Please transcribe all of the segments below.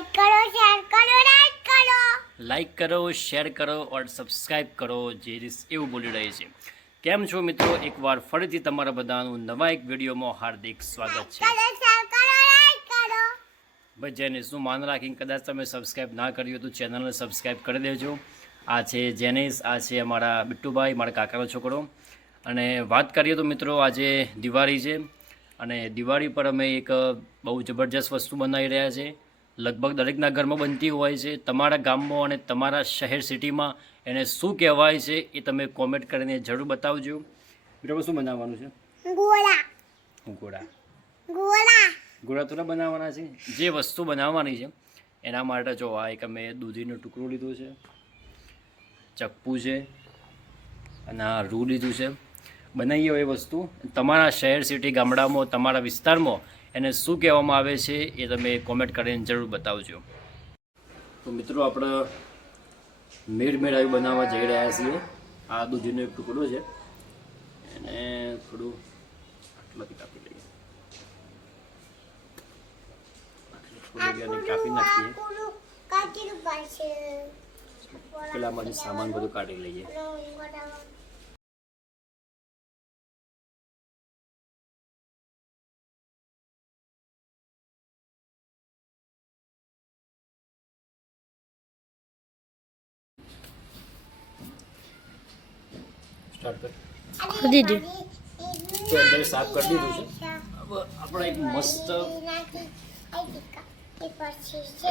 Like કરો share કરો like કરો. લાઈક કરો શેર કરો ઓર સબસ્ક્રાઇબ કરો જે રીસ એવું બોલી રહી છે. કેમ છો મિત્રો? એકવાર ફરીથી તમારા બધાનું નવા એક વિડીયોમાં હાર્દિક સ્વાગત છે. ભાઈ જેનિસનું માન રાખીને કદાચ તમે સબસ્ક્રાઈબ ના કર્યું તો ચેનલને સબસ્ક્રાઈબ કરી દેજો. આ છે જેનિસ આ છે અમારા બિટ્ટુભાઈ મારા કાકાનો છોકરો. અને વાત કરીએ તો મિત્રો આજે દિવાળી છે. અને દિવાળી પર અમે એક બહુ જબરજસ્ત વસ્તુ બનાવી રહ્યા છે. લગભગ દરેકના ઘરમાં બનતી હોય છે. તમારા ગામમાં અને તમારા શહેર સિટીમાં એને શું કહેવાય છે એ તમે કોમેન્ટ કરીને જરૂર બતાવજો. બરાબર શું બનાવવાનું છે? ગોળા. ગોળા. ગોળા. ગોળા થોડા બનાવવાના છે. જે વસ્તુ બનાવવાની છે એના માટે જો આ એક અમે દૂધીનો ટુકડો લીધો છે ચપ્પુ છે અને આ રૂ લીધું છે. બનાવીએ એ વસ્તુ. તમારા શહેર સિટી ગામડામાં તમારા વિસ્તારમાં એને શું કહેવામાં આવે છે એ તમે કોમેન્ટ કરીને જરૂર બતાવજો. તો મિત્રો આપણે મેળ મેળાવી બનાવવા જઈ રહ્યા છીએ. આ દૂધીનો એક ટુકડો છે. એને થોડું આટલાથી કાપી લઈએ. થોડી કાપી નાખીએ. પેલા સામાન બધું કાઢી લઈએ. કર કરી દીધું તો અંદર સાફ કરી દીધું છે. હવે આપણે એક મસ્ત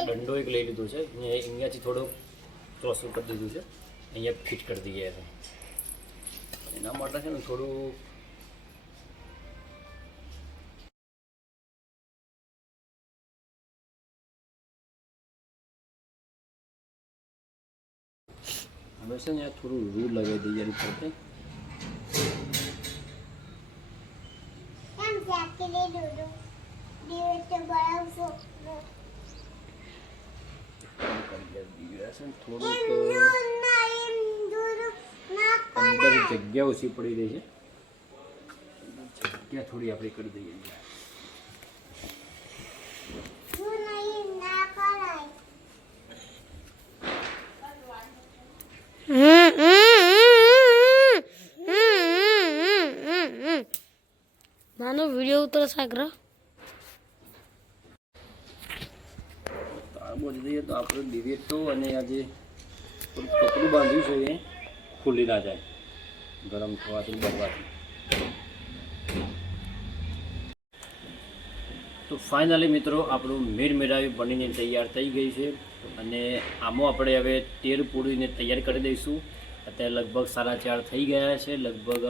દંડો એક લઈ લીધો છે. અહીંયાથી થોડો ક્રોસ કરી દીધું છે. અહીંયા ફિટ કરી દઈએ એને. એના માટે છે ને થોડું હવે છે ને થોડું રૂ લગાવી દઈએ એની ફરતે કેમ ચાકીને દૂધો દિવસ તો બરાબર થોડુંક એમનું નામ દૂધ ના અંદર જગ્યા ઓછી પડી રહી છે. જગ્યા થોડી આપણે કરી દઈએ તું નહીં ના કરાય વીડિયો તાર બોલી દઈએ તો આપણે દિવેટ તો અને આજે કપડું બાંધ્યું છે એ ખુલ્લી ના જાય. ગરમ થવાથી ને તો ફાઇનલી મિત્રો, આપણું મેર મેળાવી બનીને તૈયાર થઈ ગઈ છે અને આમાં આપણે હવે તેર પૂરીને તૈયાર કરી દઈશું. અત્યારે લગભગ સાડા ચાર થઈ ગયા છે, લગભગ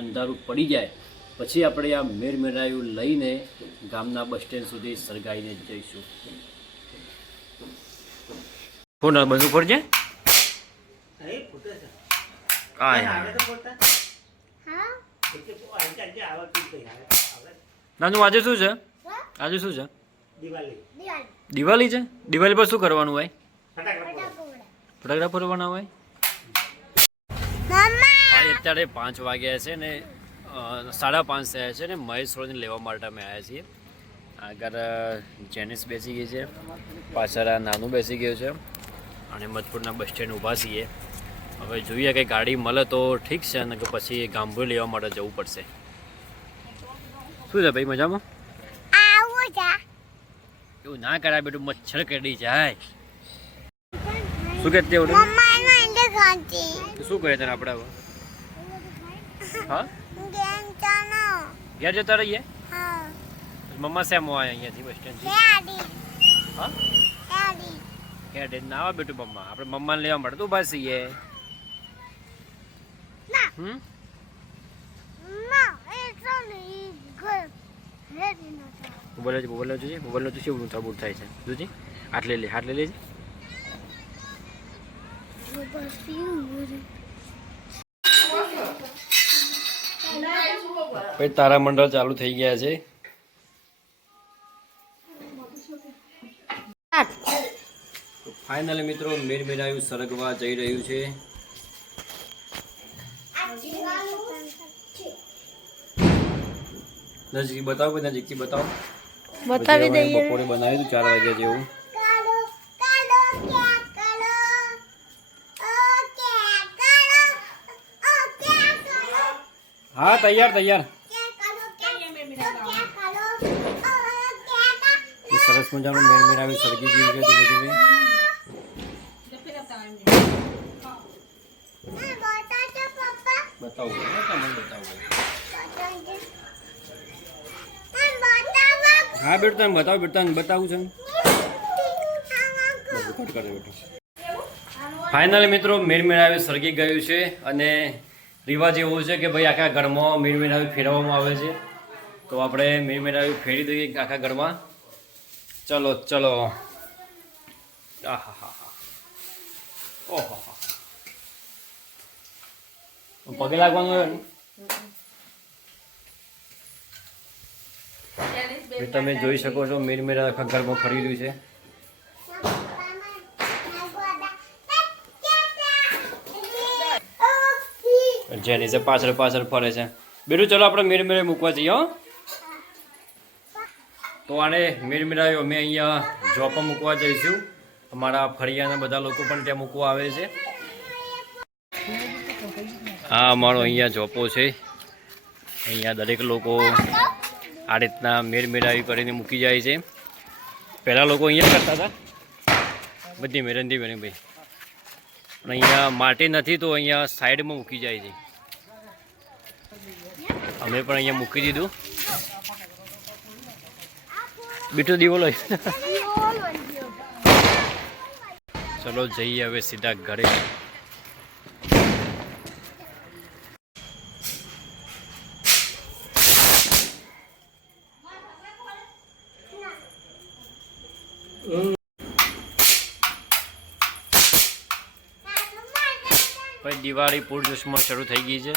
અંધારું પડી જાય. પછી આપણે આ મેરમેરાયું લઈને ગામના બસ સ્ટેન્ડ સુધી સરગાઈને જઈશું. ફોન બંધ ઉપર છે? હા. નાનું આજે શું છે? આજે શું છે? દિવાળી. દિવાળી. છે? દિવાળી પર શું કરવાનું હોય? ફટાકડા ફોડવાના હોય? મમ્મા! અત્યારે પાંચ વાગ્યા છે ને સાડા પાંચ થયા છે ને મહેશ રોજને લેવા માટે અમે આવ્યા છીએ. આગળ જેનિસ બેસી ગઈ છે. પાછળ આ નાનું બેસી ગયું છે. અને મધપુરના બસ સ્ટેન્ડ ઊભા છીએ. હવે જોઈએ કે ગાડી મળે તો ઠીક છે અને પછી ગામભી લેવા માટે જવું પડશે. શું છે ભાઈ મજામાં? એવું ના કરાય બેટું મચ્છર કરડી જાય. શું કહેતી શું કહે તને આપણે હા? ઘેર જતા રહીએ? હા. મમ્મા શેમ આવે અહીંયાથી બસ સ્ટેન્ડથી. ડેડી હા? ડેડી ઘેર જઈને ના આવે બેટું મમ્મા. આપણે મમ્માને લેવા તો હમ? મમ્મા એ તો નતા મોબાઈલ લેજો મોબાઈલ લેજો મોબાઈલ લેજો શું થબૂર થાય છે. જોજી આટલે લે આટલે લેજે. ભાઈ તારામંડળ ચાલુ થઈ ગયા છે. ફાઇનલી મિત્રો મેરમેરાયું સરગવા જઈ રહ્યું છે. નજીક બતાવો નજીકથી બતાવો. બતાવી દઈએ. બપોરે બનાવ્યું હતું ચાર વાગ્યા જેવું. હા તૈયાર તૈયાર. સરસ મજાનું મેળ મેળાવી સળગી ગયું છે ધીમે ધીમે. બતાવું તમને હા, બેટ, તમે બતાવો, બેટ તને બતાવું છે કટ કરી બેટા. ફાઇનલી મિત્રો, મેળ મેળાવી સળગી ગયું છે અને રિવાજ એવો છે કે ભાઈ આખા ઘરમાં મેળ મેળાવી ફેરવવામાં આવે છે. તો આપણે મેળમેળાવે ફેરી દઈએ આખા ઘરમાં. ચલો ચલો. આહા હા હા ઓહો પગે લાગવાનું હોય તમે જોઈ શકો છો મેર મેરા આખા ઘરમાં ફરી રહ્યું છે. જેની છે પાછળ પાછળ ફરે છે. બેટું ચલો આપણે મેર મેરે મૂકવા જઈએ હો. તો આને મેર મેરાયો અમે અહીંયા જોપમાં મૂકવા જઈશું. અમારા ફળિયાના બધા લોકો પણ ત્યાં મૂકવા આવે છે. આ અમારો અહીંયા જોપો છે. અહીંયા દરેક લોકો આ રીતના મેળ મેળાવી કરીને મૂકી જાય છે. પહેલાં લોકો અહીંયા કરતા હતા. બધી મેરંદી બેની પણ અહીંયા માટી નથી તો અહીંયા સાઈડમાં મૂકી જાય છે. અમે પણ અહીંયા મૂકી દીધું. બીટો દીવો લઈ. ચલો જઈએ હવે સીધા ઘરે. ભાઈ દિવાળી પૂરજોશમાં શરૂ થઈ ગઈ છે.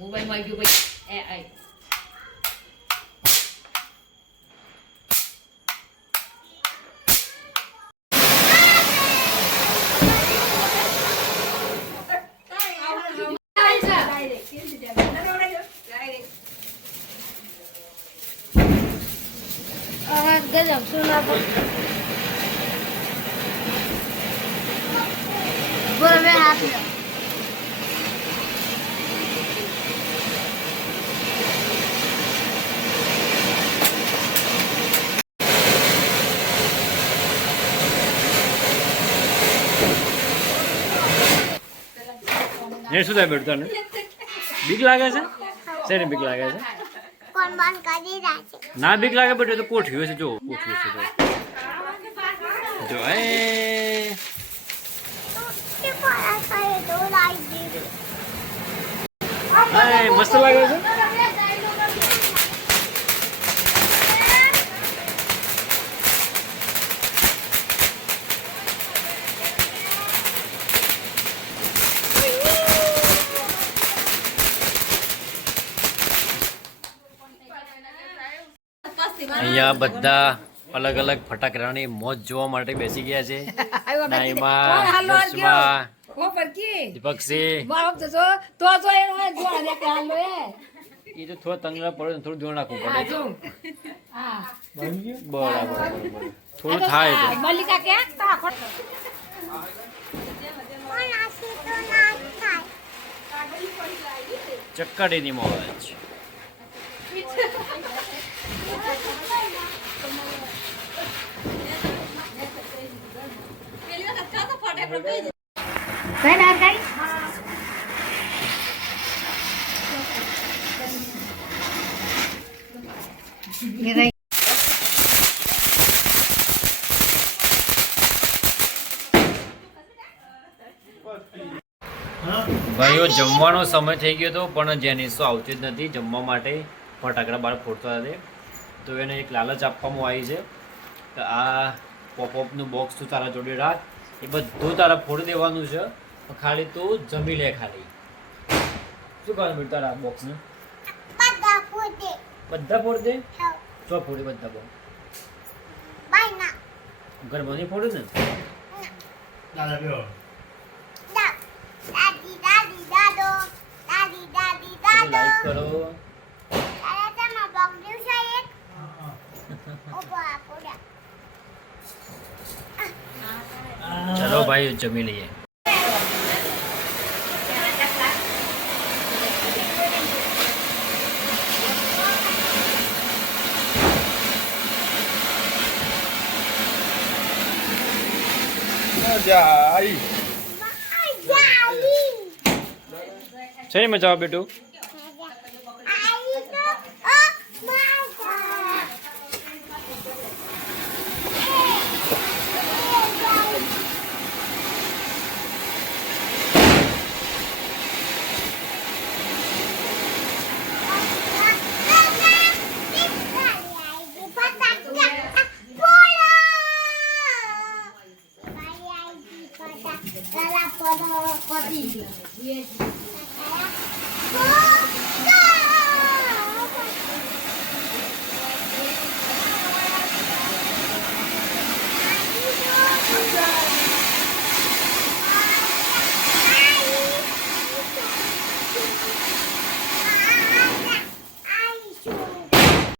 જો મોબાઈલમાં ગયું ભાઈ એ આય આ ગજબ સોના પર બોલો એ શું થાય બેટું તને બીક લાગે છે? શેની બીક લાગે છે? ના બીક લાગે બેટું તો કોઠ્યું છે જો કોઠ્યું છે જો. જો એ. મસ્ત લાગે છે? અહીંયા બધા અલગ અલગ ફટાકડાની મોજ જોવા માટે બેસી ગયા છે. નાઈમા દસમા દીપકસિંહ. એ તો થોડા તંગડા પડે થોડું ધોરણ નાખવું પડે. બરાબર બરાબર. થોડું થાય ચક્કાડીની મોજ. કઈ ના કઈ ભાઈઓ, જમવાનો સમય થઈ ગયો હતો પણ જેનિસો આવતી જ નથી, જમવા માટે ફટાકડા બહાર ફોડતા હતા તો એને એક લાલચ આપવામાં આવી છે કે આ પોપઅપનું બોક્સ તું તારા જોડે રાખ. એ બધું તારા ફોડી દેવાનું છે. ખાલી તું જમી લે ખાલી. શું કરવાનું બેટા તારા બોક્સને બધા ફોડી દે. ચો ફોડી બધા બોક્સ બાય ના. ઘરમાં નહીં ફોડે ને? દાદી દાદી દાદો દાદી. દાદી દાદો લાઈક કરો. તારા તમે બોક દિવસે એક ઊભો આપો દા ચલો ભાઈ જમી લઈએ. મજા આવી. છે ને મજા આવે બેટું? Yes.